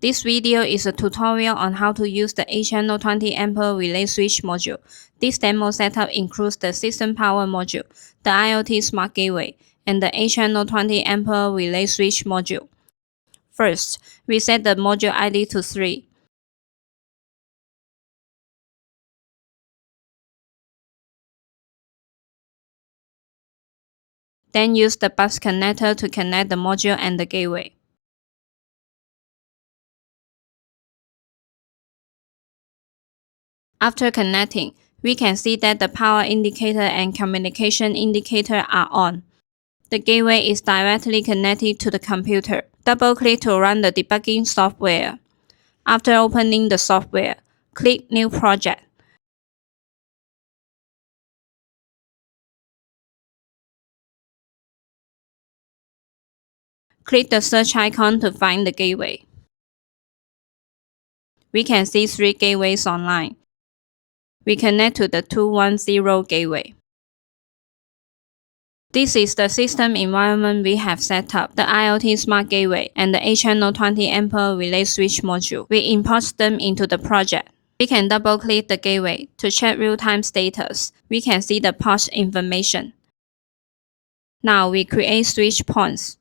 This video is a tutorial on how to use the 8-channel 20A relay switch module. This demo setup includes the system power module, the IoT smart gateway, and the 8-channel 20A relay switch module. First, we set the module ID to 3. Then use the bus connector to connect the module and the gateway. After connecting, we can see that the power indicator and communication indicator are on. The gateway is directly connected to the computer. Double-click to run the debugging software. After opening the software, click New Project. Click the search icon to find the gateway. We can see 3 gateways online. We connect to the 210 gateway. This is the system environment we have set up, the IoT Smart Gateway and the 8-channel 20A relay switch module. We import them into the project. We can double-click the gateway to check real-time status. We can see the port information. Now we create switch points.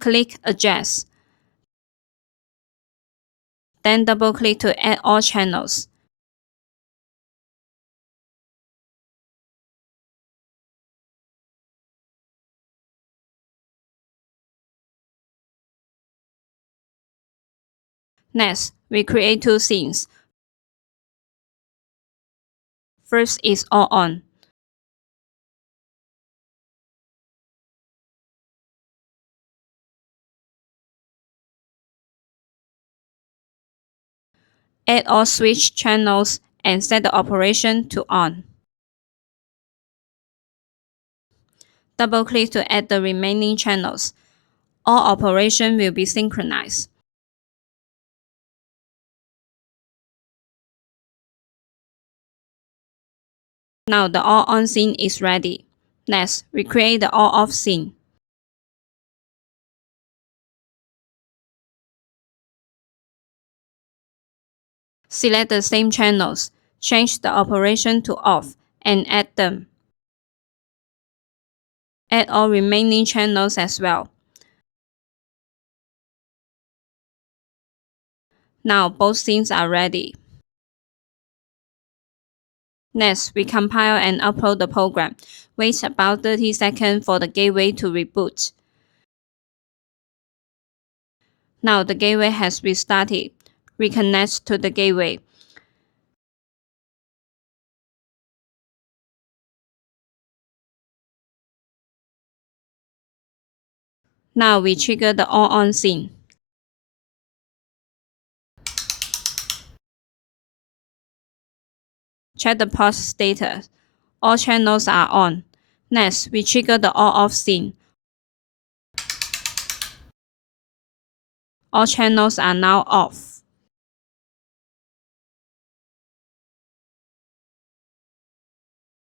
Click Adjust. Then double-click to add all channels. Next, we create 2 scenes. First is all on. Add all switch channels and set the operation to on. Double-click to add the remaining channels. All operations will be synchronized. Now the all on scene is ready. Next, we create the all off scene. Select the same channels, change the operation to off, and add them. Add all remaining channels as well. Now both scenes are ready. Next, we compile and upload the program. Wait about 30 seconds for the gateway to reboot. Now the gateway has restarted. Reconnect to the gateway. Now we trigger the all on scene. Check the port status. All channels are on. Next, we trigger the all off scene. All channels are now off.